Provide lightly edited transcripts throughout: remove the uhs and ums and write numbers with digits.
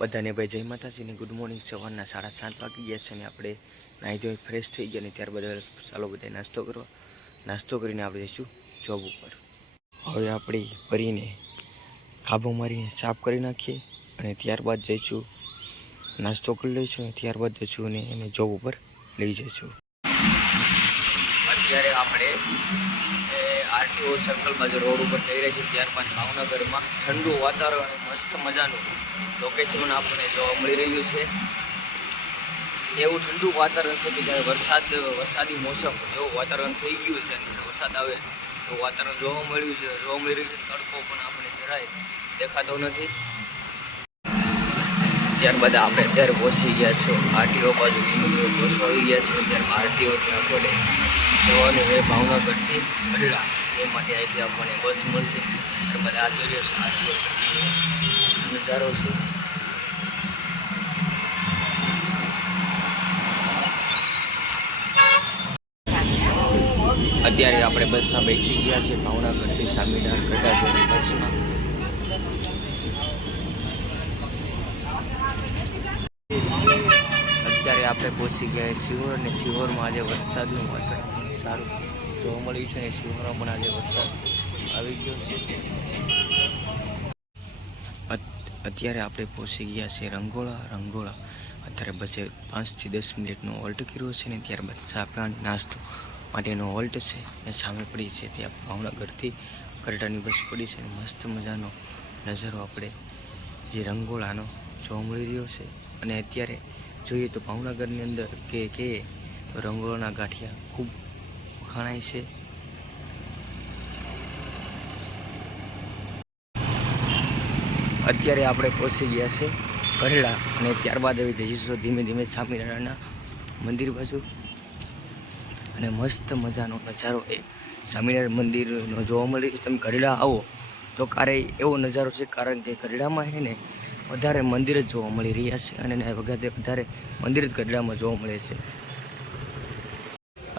બધાને ભાઈ જય માતાજીની ગુડ મોર્નિંગ। સવારના 7:30 વાગી ગયા છે અને આપણે નાહી ધોઈ ફ્રેશ થઈ ગયા ને ત્યારબાદ ચાલો બધા નાસ્તો કરવા। નાસ્તો કરીને આપણે જઈશું જોબ ઉપર। હવે આપણે ભરીને ખાબો મારીને સાફ કરી નાખીએ અને ત્યારબાદ જઈશું નાસ્તો કરી લઈશું અને ત્યારબાદ જઈશું અને એને જોબ ઉપર લઈ જઈશું। અત્યારે આપણે આરટીઓ સર્કલ બાજુ રોડ ઉપર જઈ રહી છે। ત્યારબાદ ભાવનગરમાં ઠંડુ વાતાવરણ મસ્ત મજાનું લોકેશન આપણને જોવા મળી રહ્યું છે। એવું ઠંડુ વાતાવરણ છે કે જ્યારે વરસાદી મોસમ જેવું વાતાવરણ થઈ ગયું છે અને વરસાદ આવે તો વાતાવરણ જોવા મળી રહ્યું છે। તડકો પણ આપણે જરાય દેખાતો નથી। ત્યારબાદ આપણે અત્યારે પહોંચી ગયા છો આરટીઓ બાજુ પહોંચી ગયા છે। ત્યારે આરટીઓ છે આપણે જવાનું હોય ભાવનગરથી ગઢડા, એ માટે અહીંથી આપણને બસ મળશે। ત્યારબાદ આ જોઈ રહ્યો છે આરટીઓ નજારો છે। અત્યારે આપણે બસમાં બેસી ગયા છે ભાવનગરથી સ્વામિનારાયણ ગઢડા જવાની બસમાં। અત્યારે આપણે પહોંચી ગયા શિહોર અને શિહોરમાં આજે વરસાદનું વાતાવરણ સારું જોવા મળ્યું છે અને શિહોરમાં પણ આજે વરસાદ આવી ગયો છે। અત્યારે આપણે પહોંચી ગયા છે રંગોળા। અત્યારે બસે 5 થી 10 મિનિટનો હોલ્ટ કર્યો છે ને ત્યારબાદ ચા નાસ્તો માટેનો હોલ્ટ છે અને સામે પડી છે ત્યાં ભાવનગરથી ગઢડાની બસ પડી છે અને મસ્ત મજાનો નજારો આપણે જે રંગોળાનો જોવા મળી રહ્યો છે। અને અત્યારે જોઈએ તો ભાવનગરની અંદર કે રંગોળાના ગાંઠિયા ખૂબ વખાણાય છે। અત્યારે આપણે પહોંચી ગયા છે ગઢડા અને ત્યારબાદ હવે જઈશું ધીમે ધીમે સ્વામિનારાયણના મંદિર બાજુ। અને મસ્ત મજાનો નજારો એ સ્વામિનારાયણ મંદિરનો જોવા મળી। તમે ગઢડા આવો તો એવો નજારો છે, કારણ કે ગઢડામાં છે ને વધારે મંદિર જ જોવા મળી રહ્યા છે અને વધારે મંદિર જ ગઢડામાં જોવા મળે છે।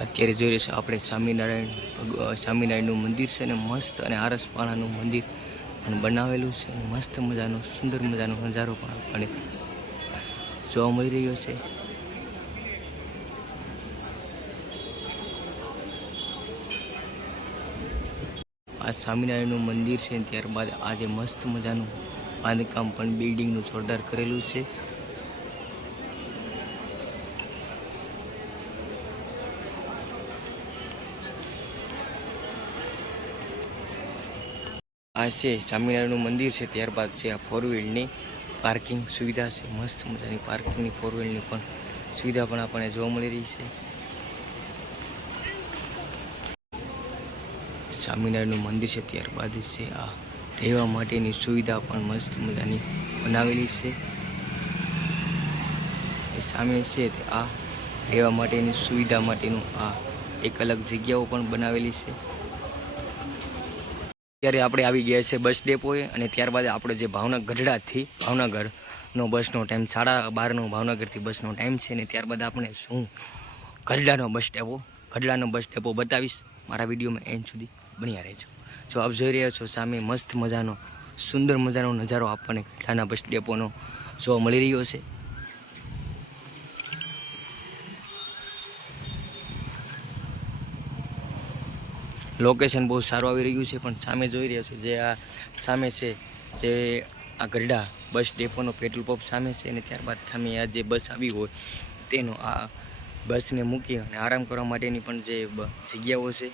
અત્યારે જોઈ રહ્યા છે આપણે સ્વામિનારાયણનું મંદિર છે ને મસ્ત, અને આરસપાણાનું મંદિર પણ બનાવેલું છે અને મસ્ત મજાનો સુંદર મજાનો નજારો પણ આપણને જોવા મળી રહ્યો છે। આ સ્વામિનારાયણનું મંદિર છે ત્યારબાદ આજે મસ્ત મજાનું બાંધકામ પણ બિલ્ડિંગનું જોરદાર કરેલું છે। આ છે સ્વામિનારાયણનું મંદિર છે। ત્યારબાદ છે આ 4 વ્હીલની પાર્કિંગ સુવિધા છે। મસ્ત મજાની પાર્કિંગની 4 વ્હીલની પણ સુવિધા પણ આપણને જોવા મળી રહી છે। સ્વામિનારાયણનું મંદિર છે ત્યારબાદ છે આ રહેવા માટેની સુવિધા પણ મસ્ત મજાની બનાવેલી છે। એ સામે છે તે આ રહેવા માટેની સુવિધા માટેનું આ એક અલગ જગ્યાઓ પણ બનાવેલી છે। ત્યારે આપણે આવી ગયા છે બસ ડેપોએ અને ત્યારબાદ આપણે જે ગઢડાથી ભાવનગરનો બસનો ટાઈમ 12:30નો ભાવનગરથી બસનો ટાઈમ છે ને ત્યારબાદ આપણે ગઢડાનો બસ ડેપો બતાવીશ। મારા વિડીયોમાં એન્ડ સુધી બન્યા રહેજો। જો આપ જોઈ રહ્યા છો સામે મસ્ત મજાનો સુંદર મજાનો નજારો આપણને ગઢડાના બસ ડેપોનો જોવા મળી રહ્યો છે। લોકેશન બહુ સારું આવી રહ્યું છે, પણ સામે જોઈ રહ્યા છો જે આ સામે છે જે આ ગઢડા બસ ડેપોનો પેટ્રોલ પંપ સામે છે અને ત્યારબાદ સામે આ જે બસ આવી હોય તેનો આ બસને મૂકી અને આરામ કરવા માટેની પણ જે જગ્યાઓ છે